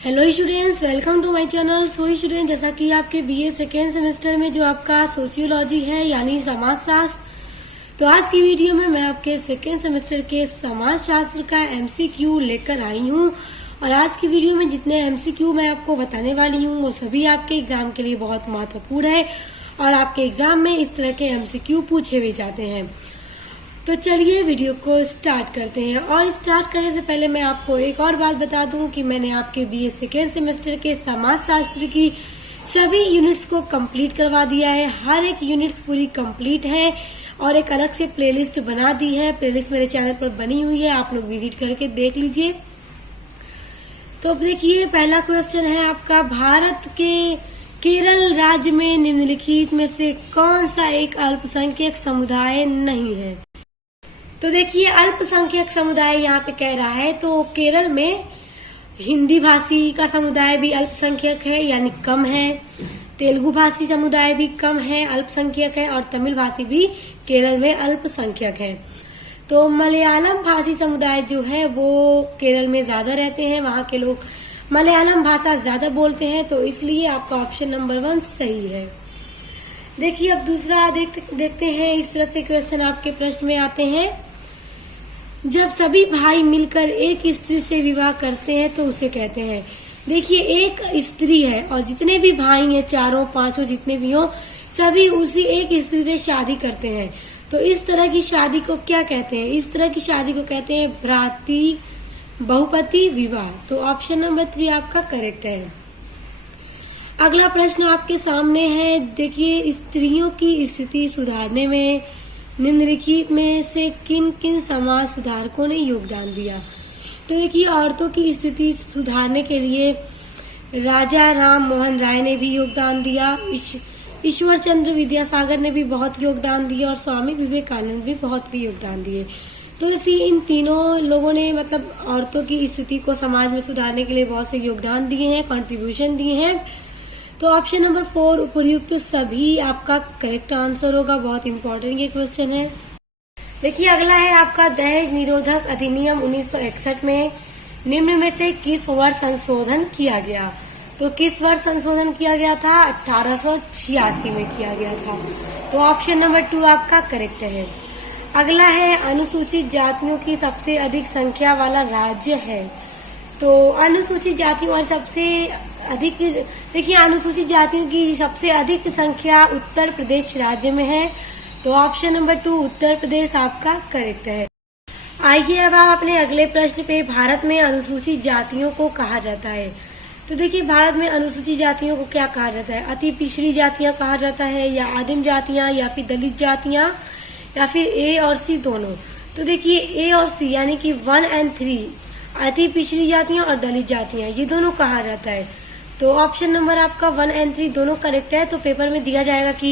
Hello students, welcome to my channel. So student, जैसा कि आपके बीए सेकेंड सेमेस्टर में जो आपका सोशियोलॉजी है यानी समाजशास्त्र, तो आज की वीडियो में मैं आपके सेकेंड सेमेस्टर के समाजशास्त्र का एमसीक्यू लेकर आई हूँ। और आज की वीडियो में जितने एमसीक्यू मैं आपको बताने वाली हूँ वो सभी आपके एग्जाम के लिए बहुत महत्वपूर्ण है और आपके एग्जाम में इस तरह के एमसीक्यू पूछे भी जाते हैं। तो चलिए वीडियो को स्टार्ट करते हैं। और स्टार्ट करने से पहले मैं आपको एक और बात बता दूं कि मैंने आपके बीए सेकेंड सेमेस्टर के समाजशास्त्र की सभी यूनिट्स को कंप्लीट करवा दिया है। हर एक यूनिट्स पूरी कंप्लीट है और एक अलग से प्लेलिस्ट बना दी है। प्लेलिस्ट मेरे चैनल पर बनी हुई है, आप लोग विजिट करके देख लीजिए। तो देखिए, पहला क्वेश्चन है आपका, भारत के केरल राज्य में निम्नलिखित में से कौन सा एक अल्पसंख्यक समुदाय नहीं है? तो देखिए, अल्पसंख्यक समुदाय यहाँ पे कह रहा है तो केरल में हिंदी भाषी का समुदाय भी अल्पसंख्यक है यानी कम है, तेलुगु भाषी समुदाय भी कम है, अल्पसंख्यक है, और तमिल भाषी भी केरल में अल्पसंख्यक है। तो मलयालम भाषी समुदाय जो है वो केरल में ज्यादा रहते हैं, वहाँ के लोग मलयालम भाषा ज्यादा बोलते हैं, तो इसलिए आपका ऑप्शन नंबर 1 सही है। देखिए, अब दूसरा देखते हैं। इस तरह से क्वेश्चन आपके प्रश्न में आते हैं, जब सभी भाई मिलकर एक स्त्री से विवाह करते हैं तो उसे कहते हैं। देखिए, एक स्त्री है और जितने भी भाई हैं, चारों पांचों जितने भी हों, सभी उसी एक स्त्री से शादी करते हैं। तो इस तरह की शादी को क्या कहते हैं? इस तरह की शादी को कहते हैं भ्रातृ बहुपति विवाह। तो ऑप्शन नंबर 3 आपका करेक्ट है। अगला प्रश्न आपके सामने है। देखिए, स्त्रियों की स्थिति सुधारने में निम्नलिखित में से किन किन समाज सुधारकों ने योगदान दिया? तो देखिए, औरतों की स्थिति सुधारने के लिए राजा राम मोहन राय ने भी योगदान दिया, ईश्वर चंद्र विद्यासागर ने भी बहुत योगदान दिया और स्वामी विवेकानंद भी बहुत भी योगदान दिए। तो इन तीनों लोगों ने मतलब औरतों की स्थिति को समाज में सुधारने के लिए बहुत से योगदान दिए हैं, कंट्रीब्यूशन दिए हैं। तो ऑप्शन नंबर 4 उपयुक्त सभी आपका करेक्ट आंसर होगा। बहुत इंपॉर्टेंट ये क्वेश्चन है। देखिए, अगला है आपका, दहेज निरोधक अधिनियम 1961 में निम्न में से किस वर्ष संशोधन किया गया? तो किस वर्ष संशोधन किया गया था? 1886 में किया गया था। तो ऑप्शन नंबर 2 आपका करेक्ट है। अगला है, अनुसूचित जातियों की सबसे अधिक संख्या वाला राज्य है। तो अनुसूचित जातियों वाले सबसे अधिक, देखिए, अनुसूचित जातियों की सबसे अधिक संख्या उत्तर प्रदेश राज्य में है। तो ऑप्शन नंबर 2 उत्तर प्रदेश आपका करेक्ट है। आइए अब आप अपने अगले प्रश्न पे, भारत में अनुसूचित जातियों को कहा जाता है। तो देखिए, भारत में अनुसूचित जातियों को क्या कहा जाता है? अति पिछड़ी जातियां कहा जाता है, या आदिम जातियां, या फिर दलित जातियां, या फिर ए और सी दोनों? तो देखिए, ए और सी यानी कि 1 और 3, अति पिछड़ी जातियां और दलित जातियां, ये दोनों कहा जाता है। तो ऑप्शन नंबर आपका 1 और 3 दोनों करेक्ट है। तो पेपर में दिया जाएगा कि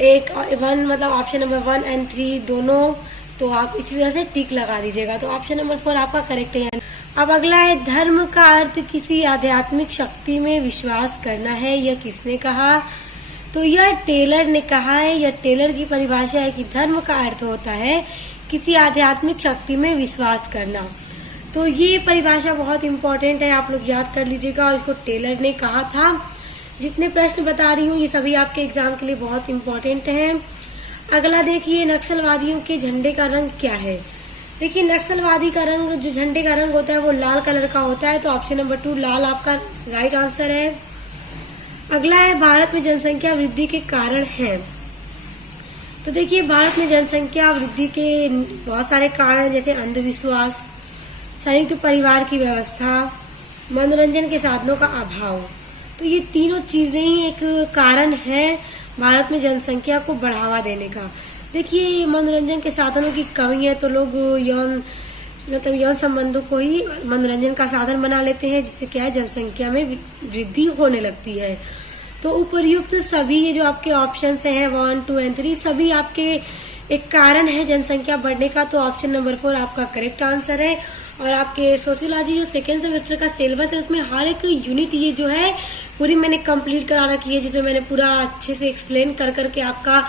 एक 1 मतलब ऑप्शन नंबर 1 और 3 दोनों, तो आप इसी तरह से टिक लगा दीजिएगा। तो ऑप्शन नंबर 4 आपका करेक्ट है। अब अगला है, धर्म का अर्थ किसी आध्यात्मिक शक्ति में विश्वास करना है, यह किसने कहा? तो यह टेलर ने कहा है। यह टेलर की परिभाषा है कि धर्म का अर्थ होता है किसी आध्यात्मिक शक्ति में विश्वास करना। तो ये परिभाषा बहुत इंपॉर्टेंट है, आप लोग याद कर लीजिएगा। और इसको टेलर ने कहा था। जितने प्रश्न बता रही हूँ ये सभी आपके एग्जाम के लिए बहुत इंपॉर्टेंट हैं। अगला देखिए, नक्सलवादियों के झंडे का रंग क्या है? देखिए, नक्सलवादी का रंग, जो झंडे का रंग होता है वो लाल कलर का होता है। तो ऑप्शन नंबर 2 लाल आपका राइट आंसर है। अगला है, भारत में जनसंख्या वृद्धि के कारण है। तो देखिए, भारत में जनसंख्या वृद्धि के बहुत सारे कारण हैं, जैसे अंधविश्वास, संयुक्त परिवार की व्यवस्था, मनोरंजन के साधनों का अभाव। तो ये तीनों चीजें ही एक कारण है भारत में जनसंख्या को बढ़ावा देने का। देखिए, मनोरंजन के साधनों की कमी है तो लोग यौन संबंधों को ही मनोरंजन का साधन बना लेते हैं, जिससे क्या है, जनसंख्या में वृद्धि होने लगती है। तो उपर्युक्त सभी ये जो आपके ऑप्शन हैं 1, 2 और 3 सभी आपके एक कारण है जनसंख्या बढ़ने का। तो ऑप्शन नंबर 4 आपका करेक्ट आंसर है। और आपके सोशियोलॉजी जो सेकेंड सेमेस्टर का सिलेबस है उसमें हर एक यूनिट ये जो है पूरी मैंने कंप्लीट करा रखी है, जिसमें मैंने पूरा अच्छे से एक्सप्लेन कर करके आपका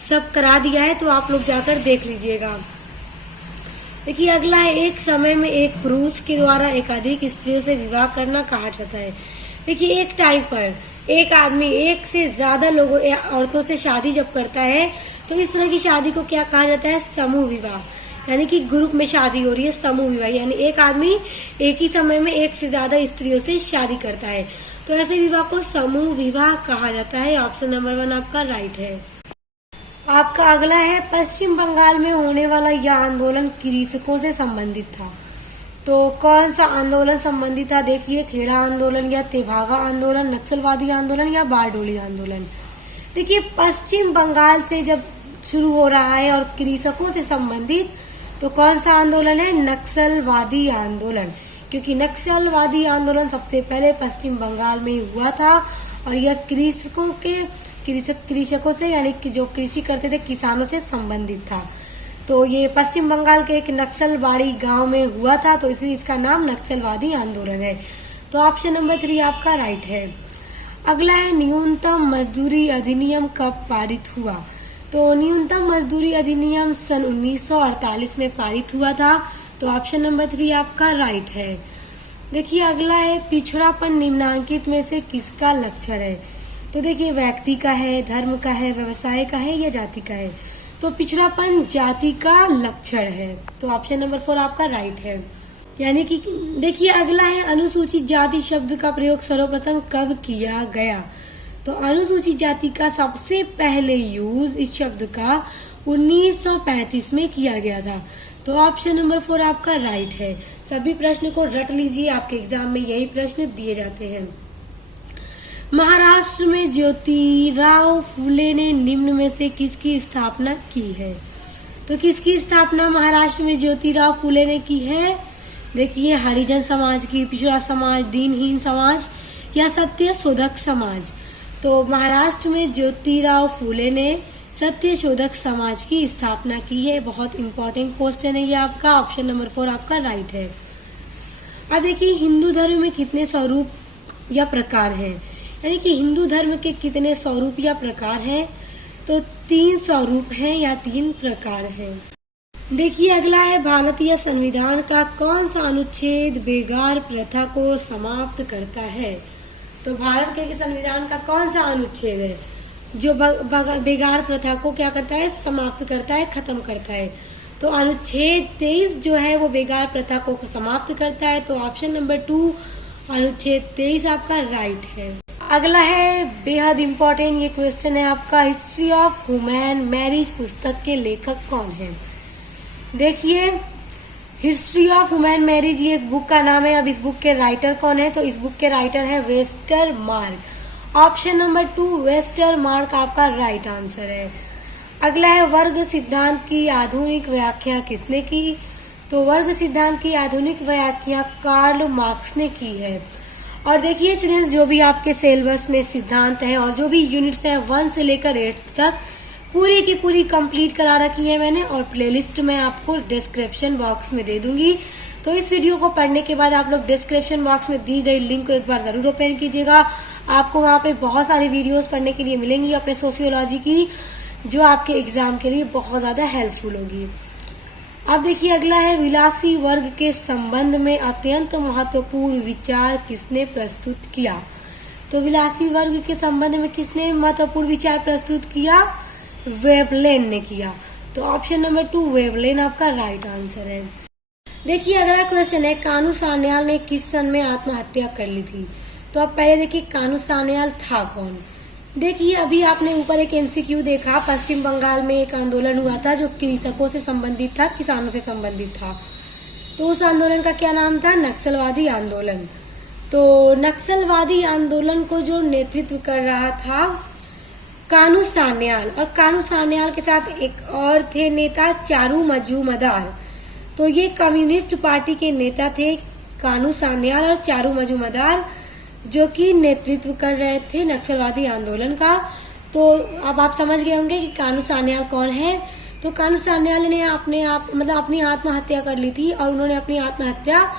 सब करा दिया है। तो आप लोग जाकर देख लीजिएगा। देखिए अगला है, एक समय में एक पुरुष के द्वारा एकाधिक स्त्रियों से विवाह करना कहा जाता है। देखिए एक टाइम पर एक आदमी एक से ज्यादा लोगों या औरतों से शादी जब करता है तो इस तरह की शादी को क्या कहा जाता है? समूह विवाह। यानी कि ग्रुप में शादी हो रही है, समूह विवाह। यानी एक आदमी एक ही समय में एक से ज्यादा स्त्रियों से शादी करता है, तो ऐसे विवाह को समूह विवाह कहा जाता है। ऑप्शन नंबर 1 आपका राइट है। आपका अगला है, पश्चिम बंगाल में होने वाला यह आंदोलन कृषकों से संबंधित था। तो कौन सा आंदोलन संबंधित था? देखिए खेड़ा आंदोलन या तेभागा आंदोलन, नक्सलवादी आंदोलन या बारडोली आंदोलन। देखिए पश्चिम बंगाल से जब शुरू हो रहा है और कृषकों से संबंधित, तो कौन सा आंदोलन है? नक्सलवादी आंदोलन, क्योंकि नक्सलवादी आंदोलन सबसे पहले पश्चिम बंगाल में हुआ था और यह कृषकों से यानी कि जो कृषि करते थे किसानों से संबंधित था। तो ये पश्चिम बंगाल के एक नक्सलबाड़ी गांव में हुआ था, तो इसलिए इसका नाम नक्सलवादी आंदोलन है। तो ऑप्शन नंबर 3 आपका राइट है। अगला है, न्यूनतम मजदूरी अधिनियम कब पारित हुआ? तो न्यूनतम मजदूरी अधिनियम सन 1948 में पारित हुआ था। तो ऑप्शन नंबर 3 आपका राइट है। देखिए अगला है, पिछड़ापन निम्नांकित में से किसका लक्षण है? तो देखिए व्यक्ति का है, धर्म का है, व्यवसाय का है या जाति का है? तो पिछड़ापन जाति का लक्षण है। तो ऑप्शन नंबर 4 आपका राइट है। यानी कि देखिए अगला है, अनुसूचित जाति शब्द का प्रयोग सर्वप्रथम कब किया गया? तो अनुसूचित जाति का सबसे पहले यूज इस शब्द का 1935 में किया गया था। तो ऑप्शन नंबर 4 आपका राइट है। सभी प्रश्न को रट लीजिए, आपके एग्जाम में यही प्रश्न दिए जाते हैं। महाराष्ट्र में ज्योतिराव फूले ने निम्न में से किसकी स्थापना की है? तो किसकी स्थापना महाराष्ट्र में ज्योतिराव फूले ने की है? देखिए हरिजन समाज की, पिछड़ा समाज, दीनहीन समाज या सत्य शोधक समाज। तो महाराष्ट्र में ज्योतिराव फूले ने सत्य शोधक समाज की स्थापना की है। बहुत इंपॉर्टेंट क्वेश्चन है ये आपका। ऑप्शन नंबर 4 आपका राइट है। अब देखिए हिंदू धर्म में कितने स्वरूप या प्रकार हैं? यानी कि हिंदू धर्म के कितने स्वरूप या प्रकार हैं? तो 3 स्वरूप हैं या 3 प्रकार हैं। देखिए अगला है, भारतीय संविधान का कौन सा अनुच्छेद बेगार प्रथा को समाप्त करता है? तो भारत के संविधान का कौन सा अनुच्छेद है जो बेगार प्रथा को क्या करता है? समाप्त करता है, खत्म करता है। तो अनुच्छेद 23 जो है वो बेगार प्रथा को समाप्त करता है। तो ऑप्शन नंबर 2 अनुच्छेद 23 आपका राइट है। अगला है, बेहद इंपॉर्टेंट ये क्वेश्चन है आपका, हिस्ट्री ऑफ ह्यूमन मैरिज पुस्तक के लेखक कौन है? देखिए हिस्ट्री ऑफ ह्यूमन मैरिज ये बुक का नाम है। अब इस बुक के राइटर कौन है? तो इस बुक के राइटर है वेस्टरमार्क। ऑप्शन नंबर 2 वेस्टरमार्क आपका राइट आंसर है। अगला है, वर्ग सिद्धांत की आधुनिक व्याख्या किसने की? तो वर्ग सिद्धांत की आधुनिक व्याख्या कार्ल मार्क्स ने की है। और देखिए स्टूडेंट्स, जो भी आपके सिलेबस में सिद्धांत है और जो भी यूनिट्स हैं 1 से लेकर 8 तक पूरी की पूरी कंप्लीट करा रखी है मैंने, और प्लेलिस्ट मैं आपको डिस्क्रिप्शन बॉक्स में दे दूंगी। तो इस वीडियो को पढ़ने के बाद आप लोग डिस्क्रिप्शन बॉक्स में दी गई लिंक को एक बार जरूर ओपन कीजिएगा। आपको वहाँ पे बहुत सारी वीडियोस पढ़ने के लिए मिलेंगी अपने सोशियोलॉजी की, जो आपके एग्जाम के लिए बहुत ज्यादा हेल्पफुल होगी। अब देखिए अगला है, विलासी वर्ग के संबंध में अत्यंत महत्वपूर्ण विचार किसने प्रस्तुत किया? तो विलासी वर्ग के संबंध में किसने महत्वपूर्ण विचार प्रस्तुत किया? वेवलेन ने किया। तो ऑप्शन नंबर 2 वेवलेन आपका राइट आंसर है। देखिए अगला क्वेश्चन है, कानू सान्याल ने किस सन में आत्महत्या कर ली थी? तो अब पहले देखिए कानू सान्याल था कौन। देखिए अभी आपने ऊपर एक एमसीक्यू देखा, पश्चिम बंगाल में एक आंदोलन हुआ था जो कृषकों से संबंधित था, किसानों से संबंधित था। तो उस आंदोलन का क्या नाम था? नक्सलवादी आंदोलन। तो नक्सलवादी आंदोलन को जो नेतृत्व कर रहा था कानू सान्याल, और कानू सान्याल के साथ एक और थे नेता चारू मजूमदार। तो ये कम्युनिस्ट पार्टी के नेता थे कानू सान्याल और चारू मजूमदार, जो कि नेतृत्व कर रहे थे नक्सलवादी आंदोलन का। तो अब आप समझ गए होंगे कि कानू सान्याल कौन है। तो कानू सान्याल ने अपनी आत्महत्या कर ली थी, और उन्होंने अपनी आत्महत्या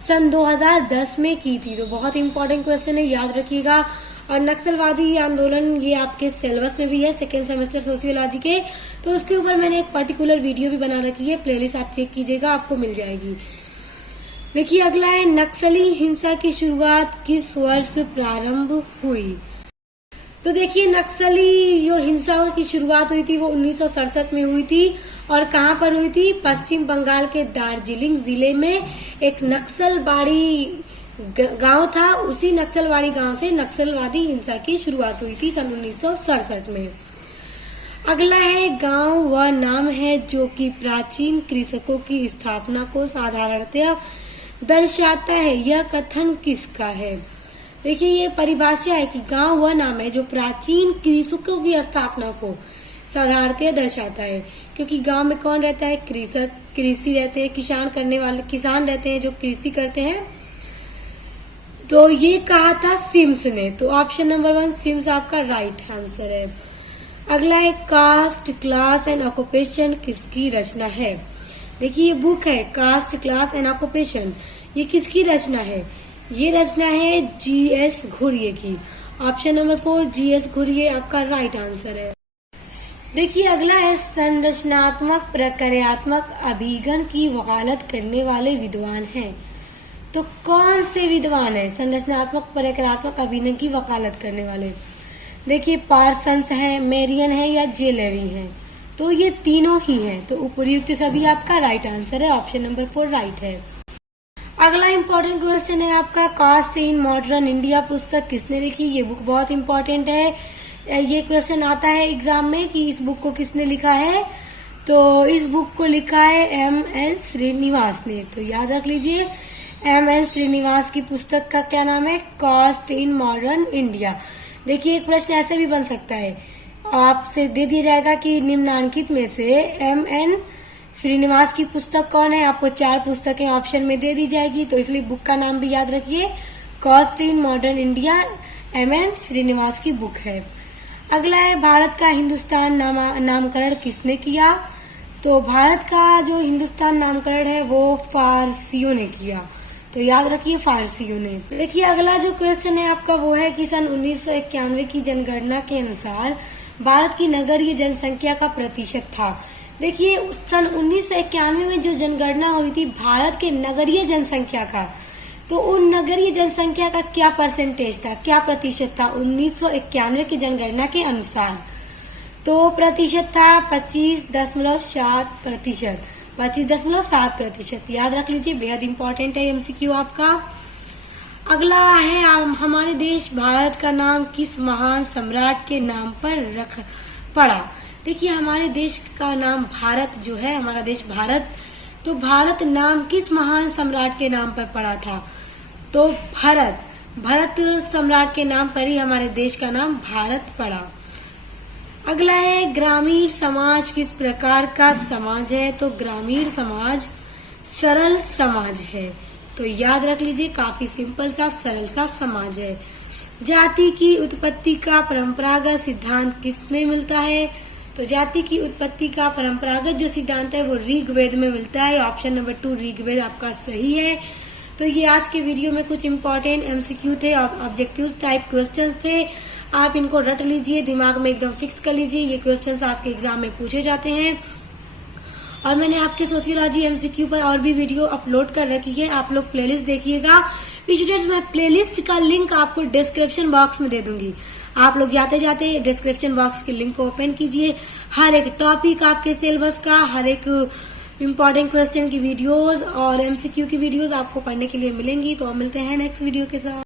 सन 2010 में की थी। तो बहुत इंपॉर्टेंट क्वेश्चन है, याद रखिएगा। और नक्सलवादी आंदोलन ये आपके सिलेबस में भी है सेकेंड सेमेस्टर सोशियोलॉजी के, तो उसके ऊपर मैंने एक पर्टिकुलर वीडियो भी बना रखी है, प्लेलिस्ट आप चेक कीजिएगा, आपको मिल जाएगी। देखिए अगला है, नक्सली हिंसा की शुरुआत किस वर्ष प्रारंभ हुई? तो देखिए नक्सली जो हिंसा की शुरुआत हुई थी वो 1967 में हुई थी। और कहाँ पर हुई थी? पश्चिम बंगाल के दार्जिलिंग जिले में एक नक्सलबाड़ी गांव था, उसी नक्सलबाड़ी गांव से नक्सलवादी हिंसा की शुरुआत हुई थी सन 1967 में। अगला है, गांव वह नाम है जो कि प्राचीन कृषकों की स्थापना को साधारणतया दर्शाता है, यह कथन किसका है? देखिए ये परिभाषा है कि गांव वह नाम है जो प्राचीन कृषकों की स्थापना को साधारणतया दर्शाता है, क्योंकि गांव में कौन रहता है? कृषक, कृषि रहते हैं, किसान रहते हैं जो कृषि करते हैं। तो ये कहा था सिम्स ने, तो ऑप्शन नंबर 1 सिम्स आपका राइट आंसर है। अगला है, कास्ट क्लास एंड ऑक्यूपेशन किसकी रचना है? देखिए ये बुक है कास्ट क्लास एंड ऑक्यूपेशन, ये किसकी रचना है? ये रचना है G.S. घुरिये की। Option number 4 G.S. घुरिये आपका राइट आंसर है। देखिए अगला है, संरचनात्मक प्रक्रियात्मक अभिगम की वकालत करने वाले विद्वान हैं। तो कौन से विद्वान है संरचनात्मक प्रक्रियात्मक अभिगम की वकालत करने वाले? देखिए पार्सन्स है, मेरियन है या जे लेवी है। तो ये तीनों ही हैं, तो उपयुक्त सभी आपका राइट आंसर है। ऑप्शन नंबर 4 राइट है। अगला इंपॉर्टेंट क्वेश्चन है आपका, कास्ट इन मॉडर्न इंडिया पुस्तक किसने लिखी? ये बुक बहुत इंपॉर्टेंट है, ये क्वेश्चन आता है एग्जाम में कि इस बुक को किसने लिखा है। तो इस बुक को लिखा है M.N. श्रीनिवास ने। तो याद रख लीजिए M.N. श्रीनिवास की पुस्तक का क्या नाम है? Caste in modern India. देखिए एक प्रश्न ऐसे भी बन सकता है, आपसे दे दिया जाएगा कि निम्नलिखित में से M.N. श्रीनिवास की पुस्तक कौन है? आपको 4 पुस्तकें ऑप्शन में दे दी जाएगी, तो इसलिए बुक का नाम भी याद रखिए, caste in modern India M.N. Srinivas की बुक है। अगला है, भारत का हिंदुस्तान नामकरण किसने किया? तो भारत का जो हिंदुस्तान नामकरण है वो फारसियों ने किया, तो याद रखिए फारसियों ने। देखिए अगला जो क्वेश्चन है आपका वो है कि सन 1991 की जनगणना के अनुसार भारत की नगरीय जनसंख्या का प्रतिशत था। देखिए सन 1991 में जो जनगणना हुई थी भारत के नगरीय जनसंख्या का, तो उन नगरीय जनसंख्या का क्या परसेंटेज था, क्या प्रतिशत था 1991 की जनगणना के अनुसार? तो प्रतिशत था 25.7%, 25.7%। याद रख लीजिए, बेहद इंपॉर्टेंट है एमसीक्यू आपका। अगला है, हमारे देश भारत का नाम किस महान सम्राट के नाम पर पड़ा? देखिए हमारे देश का नाम भारत जो है, हमारा देश भारत, तो भारत नाम किस महान सम्राट के नाम पर पड़ा था? तो भरत सम्राट के नाम पर ही हमारे देश का नाम भारत पड़ा। अगला है, ग्रामीण समाज किस प्रकार का समाज है? तो ग्रामीण समाज सरल समाज है, तो याद रख लीजिए काफी सिंपल सा सरल सा समाज है। जाति की उत्पत्ति का परंपरागत सिद्धांत किसमें मिलता है? तो जाति की उत्पत्ति का परंपरागत जो सिद्धांत है वो ऋग्वेद में मिलता है। ऑप्शन नंबर 2 ऋग्वेद आपका सही है। तो ये आज के वीडियो में कुछ इंपॉर्टेंट एमसीक्यू थे, ऑब्जेक्टिव टाइप क्वेश्चंस थे, आप इनको रट लीजिए, दिमाग में एकदम फिक्स कर लीजिए, ये क्वेश्चंस आपके एग्जाम में पूछे जाते हैं। और मैंने आपके सोशियोलॉजी एमसीक्यू पर और भी वीडियो अपलोड कर रखी है, आप लोग प्लेलिस्ट देखिएगा। स्टूडेंट्स मैं प्लेलिस्ट का लिंक आपको डिस्क्रिप्शन बॉक्स में दे दूंगी, आप लोग जाते जाते डिस्क्रिप्शन बॉक्स के लिंक को ओपन कीजिए। हर एक टॉपिक आपके सिलेबस का, हर एक इम्पॉर्टेंट क्वेश्चन की वीडियोस और एमसीक्यू की वीडियोस आपको पढ़ने के लिए मिलेंगी। तो मिलते हैं नेक्स्ट वीडियो के साथ।